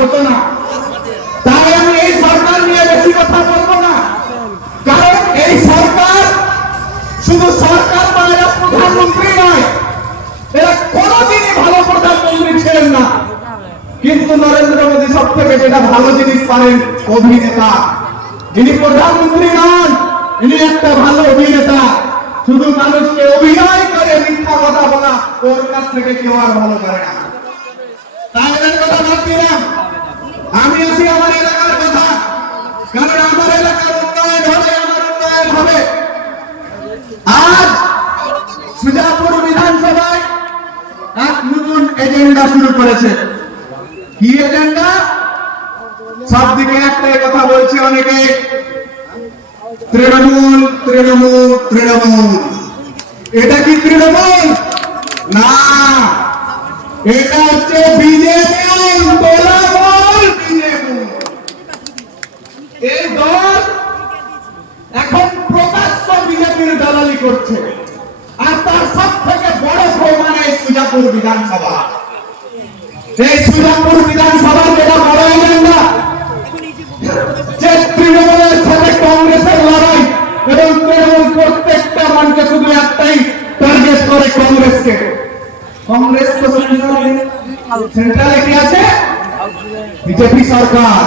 হতো না। তাই আমি এই সরকার নিয়ে বেশি কথা বলব না। কারণ এই সরকার শুধু সরকার বা এরা প্রধানমন্ত্রী নয়। এরা কোনোদিনই ভালো প্রধানমন্ত্রী ছিলেন না। কিন্তু নরেন্দ্র মোদী সব থেকে যেটা ভালো জিনিস পারেন অভিনেতা। যিনি প্রধানমন্ত্রী নন, ইনি একটা ভালো অভিনেতা। শুধু মানুষকে অভিনয় করে মিথ্যা কথা বলা, ওর কাছ থেকে কেউ আর ভালো করে না। তাই কথা দিলাম। আমি আছি আমার এলাকার কথা। কারণ আমার এলাকার উন্নয়ন হবে, আমার উন্নয়ন হবে। আজ সুজাপুর বিধানসভায় এক নতুন এজেন্ডা শুরু করেছে। কি এজেন্ডা? সব দিকে একটাই কথা বলছে অনেকে। তৃণমূল তৃণমূল তৃণমূল। এটা কি তৃণমূল? না। এটা হচ্ছে বিজেপি তোলামূল বিজেপি এই দল এখন প্রকাশ্য বিজেপির দালালি করছে। আর তার সব থেকে বড় প্রমাণ এই সুজাপুর বিধানসভা। এই সুজাপুর বিধানসভার যেটা বড় এজেন্ডা, যে তৃণমূলের সাথে কংগ্রেসের লড়াই এবং তৃণমূল প্রত্যেকটা মানুষকে শুধু একটাই টার্গেট করে কংগ্রেসকে। কংগ্রেস তো সেন্ট্রালে কি আছে? বিজেপি সরকার।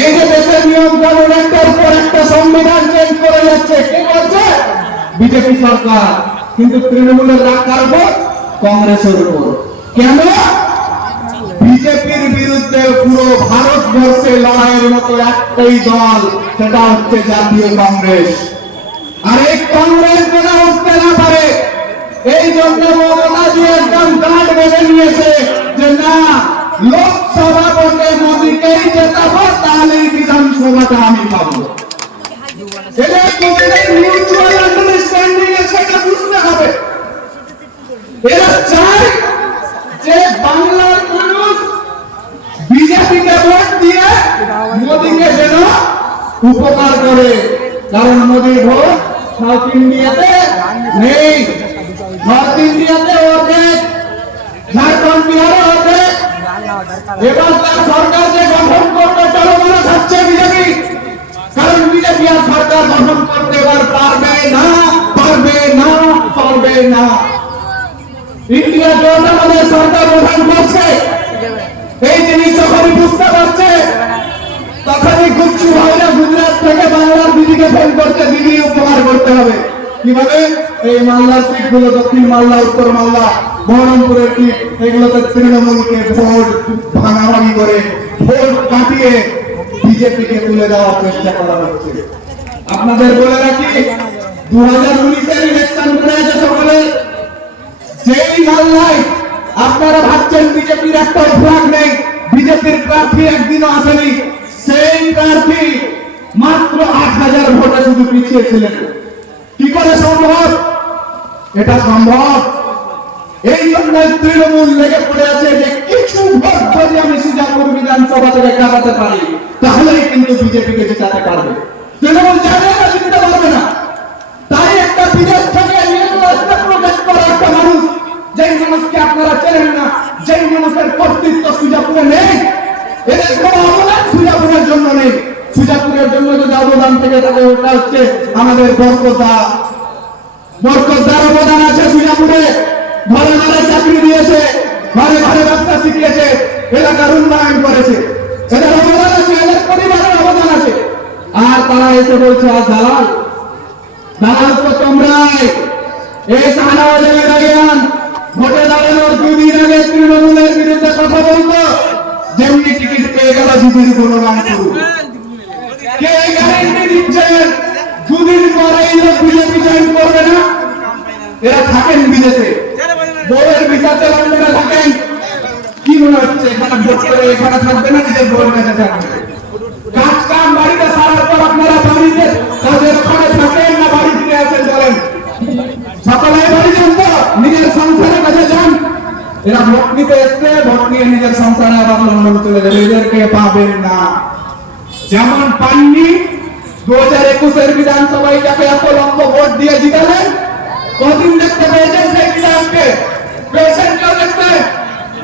এই যে দেশের নিয়ম কানুন, একটার পর একটা সংবিধান চেঞ্জ করে যাচ্ছে, কে বলছে বিজেপি সরকার। কিন্তু তৃণমূলের রাগ কার উপর? কংগ্রেসের উপর। কেন? বিজেপির বিরুদ্ধে পুরো ভারতবর্ষে লড়াইয়ের মতো একটাই দল, সেটা হচ্ছে জাতীয় কংগ্রেস। আর এই কংগ্রেস যেন উঠতে না পারে, এই জন্য মমতাজি একদম কাঠ বেঁধে নিয়েছে যে না লোকসভা ভোটে মোদীকেই জেতাবো, তাহলে বিধানসভাটা আমি পাবো। এটা বুঝতে হবে। চায় যে মোদীকে যেন উপকার করে। কারণ মোদীর ভোট সাউথ ইন্ডিয়াতে নেই। ইন্ডিয়াতে অর্ধেক ঝাড়খণ্ড বিহারে এবার তার এই জিনিস যখনই বুঝতে পারছে, তখনই গুচ্ছু গুজরাট থেকে বাংলার দিদিকে ফোন করছে দিদি করতে হবে। কীভাবে? এই মালদার সিটগুলো দক্ষিণ মালদা, উত্তর মালদা। বহরমপুরের এগুলোতে তৃণমূলকে ভোট ভাঙাভাঙি করে ভোট কাটিয়ে বিজেপিকে তুলে দেওয়ার চেষ্টা করা হচ্ছে। আপনাদের বলে রাখি দু হাজার উনিশের ইলেকশন করে সকলে। যেই মাল্লায় আপনারা ভাবছেন বিজেপির একটা ফ্ল্যাগ নেই, বিজেপির প্রার্থী একদিনও আসেনি, সেই প্রার্থী মাত্র আট হাজার ভোটে শুধু পিছিয়ে ছিলেন কি করে সম্ভব? এটা সম্ভব? এই জন্য তৃণমূল লেগে পড়ে আছে যে কিছু ভোট যদি আমি সুজাপুর বিধানসভা থেকে কাটাতে পারি, তাহলেই কিন্তু বিজেপিকে জেতাতে পারবে। তৃণমূল জানে না, জিততে পারবে না। তাই একটা বিদেশ থেকে একটা মানুষ, যেই মানুষকে আপনারা চেনেন না, যেই মানুষের কর্তৃত্ব নেই। এদের কোনো অবদান সুজাপুরের জন্য নেই। সুজাপুরের জন্য যদি অবদান থেকে থাকে, ওটা হচ্ছে আমাদের বরকতা বরকতদার অবদান আছে সুজাপুরে। ঘরে ঘরে চাকরি দিয়েছে, ঘরে ঘরে ব্যবসা শিখিয়েছে, এলাকার উন্নয়ন করেছে। এদের অবদান আছে, এদের পরিবারের অবদান আছে। আর তারা এসে বলছে, আর দালাল দালাল তো তোমরাই। এই শাহনওয়াজের গাইয়ান, ভোটে দাঁড়ানোর দুদিন আগে তৃণমূলের বিরুদ্ধে কথা বলতো। যেমনি টিকিট পেয়ে গেল দিদির গুণগান শুরু। কে গ্যারেন্টি দিচ্ছেন দুদিন পরে বিজেপি জয়েন করবে না। এরা থাকেন বিদেশে। বউয়ের ভিসাতে লন্ডনে থাকেন। কি মনে হচ্ছে, এখানে ভোট করে এখানে থাকবে না নিজের বউয়ের কাছে থাকবে? কাজ কাম বাড়িতে সারার পর আপনারা বাড়িতে তাদের ওখানে থাকেন না বাড়ি ফিরে আসেন বলেন? সকালে বাড়ি যান তো নিজের সংসারের কাছে যান। এরা ভোট নিতে এসছে, ভোট নিয়ে নিজের সংসারে আবার চলে যাবে। এদেরকে পাবেন না। যেমন পাননি, দু হাজার একুশের বিধানসভায় যাকে এত লক্ষ ভোট দিয়ে জিতালেন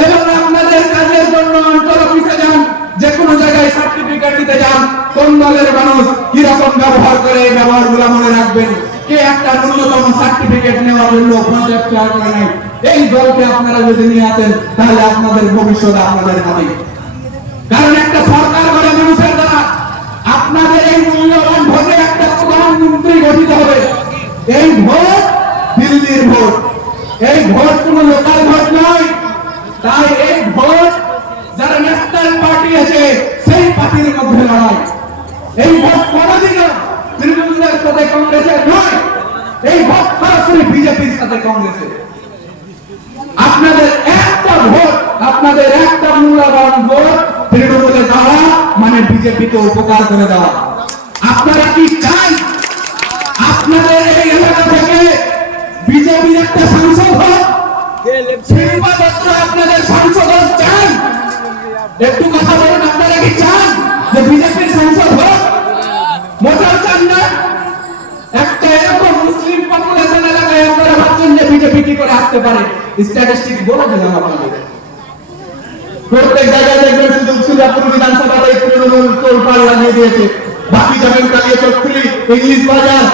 আপনাদের কাজের জন্য অঞ্চল অফিসে যান যে কোনো জায়গায় সার্টিফিকেট দিতে যান। কোন দলের মানুষ কীরকম ব্যবহার করে এই ব্যবহারগুলো মনে রাখবেন? কে একটা ন্যূনতম সার্টিফিকেট নেওয়ার জন্য পঞ্চায়েত চেয়ার করে নাই? এই দলকে আপনারা যদি নিয়ে আসেন, তাহলে আপনাদের ভবিষ্যৎ আপনাদের হবে। কারণ একটা সরকার ন্যাশনাল পার্টি আছে, সেই পার্টির মধ্যে লড়াই। এই ভোট কোনদিনও তৃণমূলের সাথে কংগ্রেসের নয় এই ভোট সরাসরি বিজেপির সাথে কংগ্রেসের। আপনাদের একটা ভোট, আপনাদের একটা মূল্যবান ভোট তৃণমূলে দেওয়া মানে বিজেপিকে উপকার করে দেওয়া। আপনারা কি চান? আপনাদের এই এলাকা থেকে বিজেপির একটা সাংসদ হোক আপনাদের সাংসদ হোক। একটু কথা বলুন, আপনারা কি চান যে বিজেপির সাংসদ হোক? চান না। একটা এরকম মুসলিম পপুলেশন এলাকায় আপনারা ভাবছেন যে বিজেপি কি করে আসতে পারে? স্ট্যাটিস্টিক বলে দিলাম আপনাদের। প্রত্যেক জায়গায় দেখবেন শুধু সুজাপুর বিধানসভাতে তৃণমূল তোলপাড় লাগিয়ে দিয়েছে। বাকি জমিন কালিয়ে চক্রী ইংলিশ বাজার।